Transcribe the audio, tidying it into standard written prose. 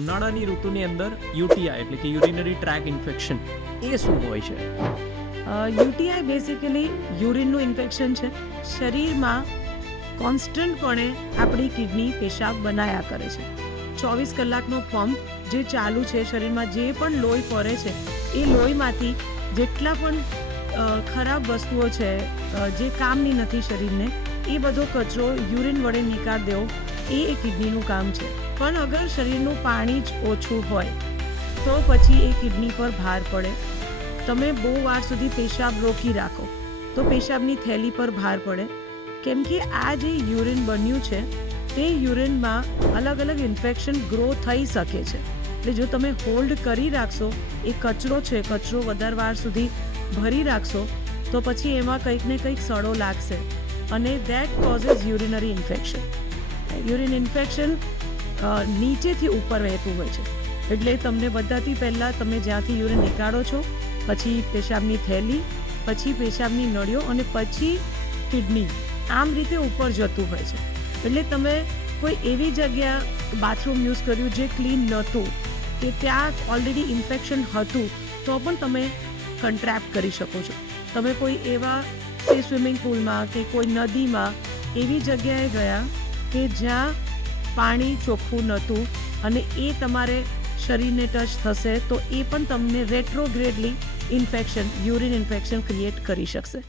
ઉનાળાની ઋતુની અંદર યુટીઆઈ એટલે કે યુરિનરી ટ્રેક ઇન્ફેક્શન એ શું હોય છે? યુટીઆઈ બેસિકલી યુરિનનું ઇન્ફેક્શન છે. શરીરમાં કોન્સ્ટન્ટપણે આપણી કિડની પેશાબ બનાયા કરે છે. 24 કલાકનો પંપ જે ચાલુ છે, શરીરમાં જે પણ લોહી ફરે છે એ લોહીમાંથી જેટલા પણ ખરાબ વસ્તુઓ છે જે કામની નથી શરીરને, એ બધો કચરો યુરિન વડે નિકાળ દેવો એ કિડનીનું કામ છે. પણ અગર શરીરનું પાણી જ ઓછું હોય તો પછી એ કિડની પર ભાર પડે. તમે બહુ વાર સુધી પેશાબ રોકી રાખો તો પેશાબની થેલી પર ભાર પડે, કેમ કે આ જે યુરિન બન્યું છે તે યુરિનમાં અલગ અલગ ઇન્ફેક્શન ગ્રો થઈ શકે છે. એટલે જો તમે હોલ્ડ કરી રાખશો, એ કચરો છે, કચરો વધારે વાર સુધી ભરી રાખશો તો પછી એમાં કંઈક ને કંઈક સડો લાગશે અને that causes urinary infection. Urine infection નીચેથી ઉપર વહેતું હોય છે. એટલે તમને બધાથી પહેલાં તમે જ્યાંથી યુરિન નીકાળો છો, પછી પેશાબની થેલી, પછી પેશાબની નળીઓ અને પછી કિડની, આમ રીતે ઉપર જતું હોય છે. એટલે તમે કોઈ એવી જગ્યા બાથરૂમ યુઝ કર્યું જે ક્લીન નહોતું, કે ત્યાં ઓલરેડી ઇન્ફેક્શન હતું, તો પણ તમે કન્ટ્રાક્ટ કરી શકો છો. તમે કોઈ એવા કે સ્વિમિંગ પુલમાં કે કોઈ નદીમાં એવી જગ્યાએ ગયા કે જ્યાં પાણી ચોખ્ખું નહોતું અને એ તમારે શરીરને ટચ થશે તો એ પણ તમને રેટ્રોગ્રેડલી ઇન્ફેક્શન, યુરિન ઇન્ફેક્શન ક્રિએટ કરી શકશે.